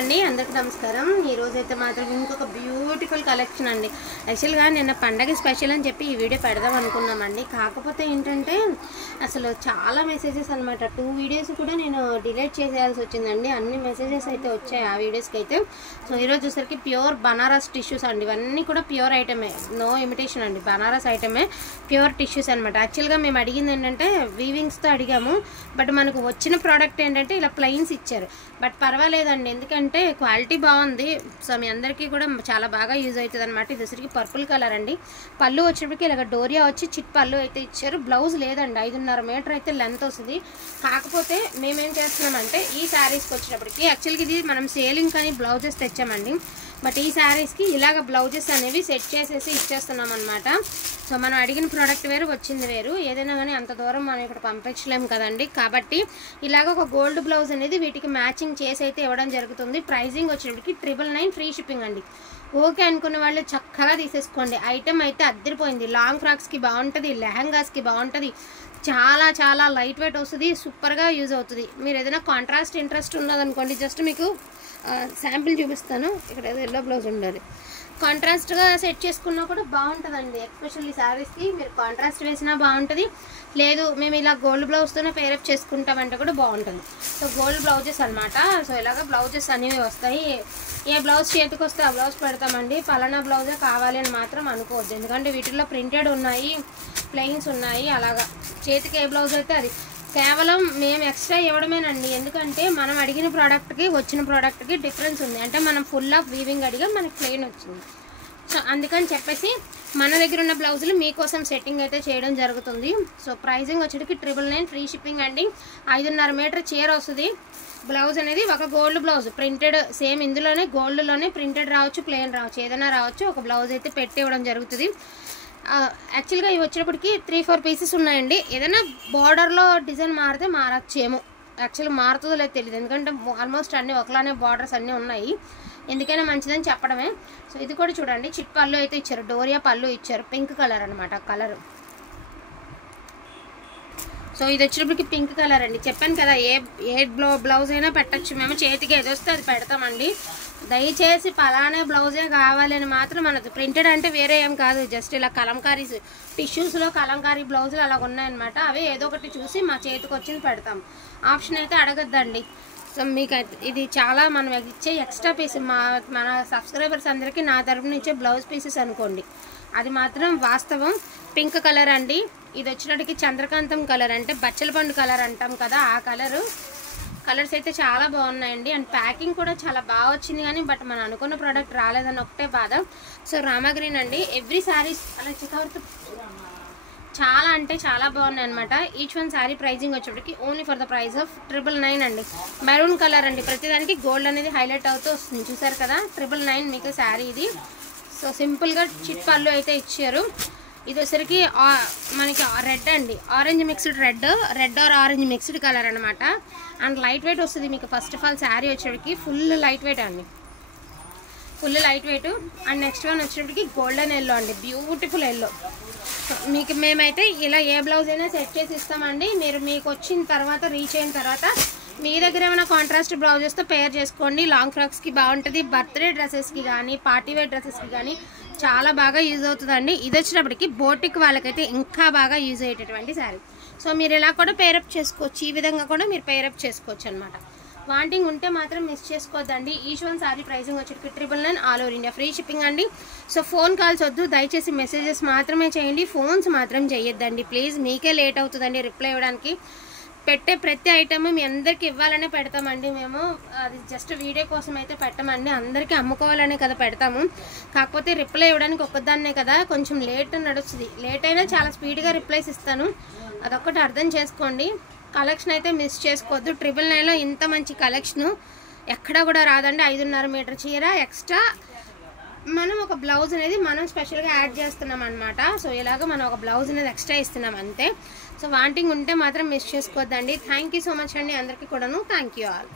అండి అందరికి నమస్కారం। ఈ రోజు అయితే మాత్రం ఇంకొక బ్యూటిఫుల్ కలెక్షన్ అండి। యాక్చువల్ గా నిన్న పండగ స్పెషల్ అని చెప్పి ఈ వీడియో పెడదాం అనుకున్నామండి। కాకపోతే ఏంటంటే అసలు చాలా మెసేజెస్ అన్నమాట। 2 వీడియోస్ కూడా నేను డిలీట్ చేసేయాల్సి వచ్చిందండి। అన్ని మెసేజెస్ అయితే వచ్చాయి ఆ వీడియోస్ కి అయితే। సో ఈ రోజు చూసరికి ప్యూర్ బనారస్ టిష్యూస్ అండి। ఇవన్నీ కూడా ప్యూర్ ఐటమే, నో ఇమిటేషన్ అండి, బనారస్ ఐటమే, ప్యూర్ టిష్యూస్ అన్నమాట। యాక్చువల్ గా మేము అడిగింది ఏంటంటే వీవింగ్స్ తో అడిగాము, బట్ మనకు వచ్చిన ప్రోడక్ట్ ఏంటంటే ఇలా ప్లెయిన్స్ ఇచ్చారు। బట్ పర్వాలేదండి, ఎందుకంటే క్వాలిటీ బాగుంది। సో మీ అందరికీ కూడా చాలా బాగా యూజ్ అవుతుంది అనమాట। ఇది వచ్చరికి పర్పుల్ కలర్ అండి। పళ్ళు వచ్చేప్పటికి ఇలాగ డోరియా వచ్చి చిట్ పళ్ళు అయితే ఇచ్చారు। బ్లౌజ్ లేదండి, 5.5 మీటర్ అయితే లెంత్ వస్తుంది। కాకపోతే మేమేం చేస్తున్నామంటే ఈ శారీస్కి వచ్చేటప్పటికి యాక్చువల్గా ఇది మనం సేలింగ్ కానీ బ్లౌజెస్ తెచ్చామండి, బట్ ఈ శారీస్కి ఇలాగ బ్లౌజెస్ అనేవి సెట్ చేసేసి ఇచ్చేస్తున్నాం అనమాట। సో మనం అడిగిన ప్రోడక్ట్ వేరు, వచ్చింది వేరు, ఏదైనా కానీ అంత దూరం మనం ఇక్కడ పంపించలేము కదండి। కాబట్టి ఇలాగ ఒక గోల్డ్ బ్లౌజ్ అనేది వీటికి మ్యాచింగ్ చేసి అయితే ఇవ్వడం జరుగుతుంది। ప్రైజింగ్ వచ్చేటప్పటికి 999 ఫ్రీ షిప్పింగ్ అండి। ఓకే అనుకున్న వాళ్ళు చక్కగా తీసేసుకోండి। ఐటమ్ అయితే అద్దరిపోయింది। లాంగ్ ఫ్రాక్స్కి బాగుంటుంది, లెహంగాస్కి బాగుంటుంది, చాలా చాలా లైట్ వెయిట్ వస్తుంది, సూపర్గా యూజ్ అవుతుంది। మీరు ఏదైనా కాంట్రాస్ట్ ఇంట్రెస్ట్ ఉన్నదనుకోండి, జస్ట్ మీకు శాంపిల్ చూపిస్తాను। ఇక్కడ ఎల్లో బ్లౌజ్ ఉండాలి, కాంట్రాస్ట్గా సెట్ చేసుకున్నా కూడా బాగుంటుందండి। ఎస్పెషల్లీ శారీస్కి మీరు కాంట్రాస్ట్ వేసినా బాగుంటుంది, లేదు మేము ఇలా గోల్డ్ బ్లౌజ్తోనే పేరప్ చేసుకుంటామంటే కూడా బాగుంటుంది। సో గోల్డ్ బ్లౌజెస్ అనమాట। సో ఇలాగ బ్లౌజెస్ అనేవి వస్తాయి। ఏ బ్లౌజ్ చేతికి వస్తే ఆ బ్లౌజ్ పెడతామండి, పలానా బ్లౌజే కావాలి అని మాత్రం అనుకోవద్దు, ఎందుకంటే వీటిల్లో ప్రింటెడ్ ఉన్నాయి, ప్లెయిన్స్ ఉన్నాయి, అలాగా చేతికి ఏ బ్లౌజ్ అయితే అది కేవలం మేము ఎక్స్ట్రా ఇవ్వడమేనండి। ఎందుకంటే మనం అడిగిన ప్రోడక్ట్కి వచ్చిన ప్రోడక్ట్కి డిఫరెన్స్ ఉంది, అంటే మనం ఫుల్ ఆఫ్ వీవింగ్ అడిగా మనకి ప్లెయిన్ వచ్చింది। సో అందుకని చెప్పేసి మన దగ్గర ఉన్న బ్లౌజులు మీకోసం సెట్టింగ్ అయితే చేయడం జరుగుతుంది। సో ప్రైజింగ్ వచ్చేటికి 999 ఫ్రీ షిప్పింగ్ అండి। 5.5 మీటర్ చీర వస్తుంది। బ్లౌజ్ అనేది ఒక గోల్డ్ బ్లౌజ్ ప్రింటెడ్, సేమ్ ఇందులోనే గోల్డ్లోనే ప్రింటెడ్ రావచ్చు, ప్లెయిన్ రావచ్చు, ఏదైనా రావచ్చు, ఒక బ్లౌజ్ అయితే పెట్టి ఇవ్వడం జరుగుతుంది। యాక్చువల్గా ఇవి వచ్చేటప్పటికి 3-4 పీసెస్ ఉన్నాయండి। ఏదైనా బార్డర్లో డిజైన్ మారితే మారచ్చేమో, యాక్చువల్గా మారుతుందో లేదు తెలియదు, ఎందుకంటే ఆల్మోస్ట్ అన్నీ ఒకలానే బార్డర్స్ అన్నీ ఉన్నాయి, ఎందుకైనా మంచిదని చెప్పడమే। సో ఇది కూడా చూడండి, చిట్ పళ్ళు అయితే ఇచ్చారు, డోరియా పళ్ళు ఇచ్చారు, పింక్ కలర్ అనమాట కలర్। సో ఇది వచ్చేటప్పటికి పింక్ కలర్ అండి। చెప్పాను కదా, ఏ బ్లౌజ్ అయినా పెట్టచ్చు, మేము చేతికి ఏది వస్తే అది పెడతామండి। దయచేసి పలానే బ్లౌజే కావాలని మాత్రం మనది, ప్రింటెడ్ అంటే వేరే ఏం కాదు, జస్ట్ ఇలా కలంకారీస్ టిష్యూస్లో కలంకారీ బ్లౌజులు అలా ఉన్నాయన్నమాట, అవి ఏదో ఒకటి చూసి మా చేతికి వచ్చింది పెడతాం, ఆప్షన్ అయితే అడగద్దండి। సో మీకు ఇది చాలా మనం ఇచ్చే ఎక్స్ట్రా పీస్, మన సబ్స్క్రైబర్స్ అందరికీ నా తరపున ఇచ్చే బ్లౌజ్ పీసెస్ అనుకోండి, అది మాత్రం వాస్తవం। పింక్ కలర్ అండి, ఇది వచ్చినట్టుకి చంద్రకాంతం కలర్, అంటే బచ్చల పండు కలర్ అంటాం కదా, ఆ కలర్స్ అయితే చాలా బాగున్నాయండి। అండ్ ప్యాకింగ్ కూడా చాలా బాగా వచ్చింది, కానీ బట్ మనం అనుకున్న ప్రోడక్ట్ రాలేదని ఒకటే బాధ। సో రామగ్రీన్ అండి, ఎవ్రీ శారీస్ అలా చెక్అవుట్ చాలా అంటే చాలా బాగున్నాయి అనమాట। ఈచ్ వన్ శారీ ప్రైజింగ్ వచ్చేప్పటికి only for the price of 999 అండి। మెరూన్ కలర్ అండి, ప్రతిదానికి గోల్డ్ అనేది హైలైట్ అవుతూ వస్తుంది, చూసారు కదా, 999 మీకు శారీ ఇది। సో సింపుల్గా చిట్ పళ్ళు అయితే ఇచ్చారు। ఇది వచ్చరికి మనకి రెడ్ అండి, orange mixed red or orange mixed colour అనమాట। అండ్ లైట్ వెయిట్ వస్తుంది మీకు, ఫస్ట్ ఆఫ్ ఆల్ శారీ వచ్చేటికి ఫుల్ లైట్ వెయిట్ అండి, full light weight. And next one వచ్చేటికి గోల్డెన్ ఎల్లో అండి, బ్యూటిఫుల్ ఎల్లో। సో మీకు మేమైతే ఇలా ఏ బ్లౌజ్ అయినా సెట్ చేసి ఇస్తామండి, మీరు మీకు వచ్చిన తర్వాత రీచ్ అయిన తర్వాత మీ దగ్గర ఏమైనా కాంట్రాస్ట్ బ్లౌజెస్తో పేర్ చేసుకోండి, లాంగ్ ఫ్రాక్స్కి బాగుంటుంది, బర్త్డే డ్రెస్సెస్కి కానీ పార్టీ వేర్ డ్రెస్సెస్కి కానీ చాలా బాగా యూజ్ అవుతుందండి। ఇది వచ్చినప్పటికి బోటిక్ వాళ్ళకైతే ఇంకా బాగా యూజ్ అయ్యేటటువంటి శారీ। సో మీరు ఇలా కూడా పేరప్ చేసుకోవచ్చు, ఈ విధంగా కూడా మీరు పేరప్ చేసుకోవచ్చు అనమాట। వాంటింగ్ ఉంటే మాత్రం మిస్ చేసుకోవద్దండి। ఈచ్ వన్ శారీ ప్రైసింగ్ వచ్చేటికి 999 all over India free shipping అండి। సో ఫోన్ కాల్స్ వద్దు, దయచేసి మెసేజెస్ మాత్రమే చేయండి, ఫోన్స్ మాత్రం చేయొద్దండి ప్లీజ్, మీకే లేట్ అవుతుందండి రిప్లై ఇవ్వడానికి। పెట్టే ప్రతి ఐటమ్ మీ అందరికి ఇవ్వాలనే పెడతామండి మేము, అది జస్ట్ వీడియో కోసం అయితే పెట్టమండి, అందరికీ అమ్ముకోవాలనే కదా పెడతాము। కాకపోతే రిప్లై ఇవ్వడానికి ఒక్కదాన్నే కదా, కొంచెం లేట్ నడుస్తుంది, లేట్ అయినా చాలా స్పీడ్గా రిప్లైస్ ఇస్తాను, అదొక్కటి అర్థం చేసుకోండి। కలెక్షన్ అయితే మిస్ చేసుకోవద్దు, 999లో ఇంత మంచి కలెక్షను ఎక్కడా కూడా రాదండి। 5.5 మీటర్ చీర ఎక్స్ట్రా మనం ఒక బ్లౌజ్ అనేది మనం స్పెషల్గా యాడ్ చేస్తున్నాం అనమాట। సో ఇలాగ మనం ఒక బ్లౌజ్ అనేది ఎక్స్ట్రా ఇస్తున్నాం అంతే। సో వాంటింగ్ ఉంటే మాత్రం మిస్ చేసుకోవద్దండి। థ్యాంక్ యూ సో మచ్ అండి అందరికీ కూడాను, థ్యాంక్ యూ ఆల్।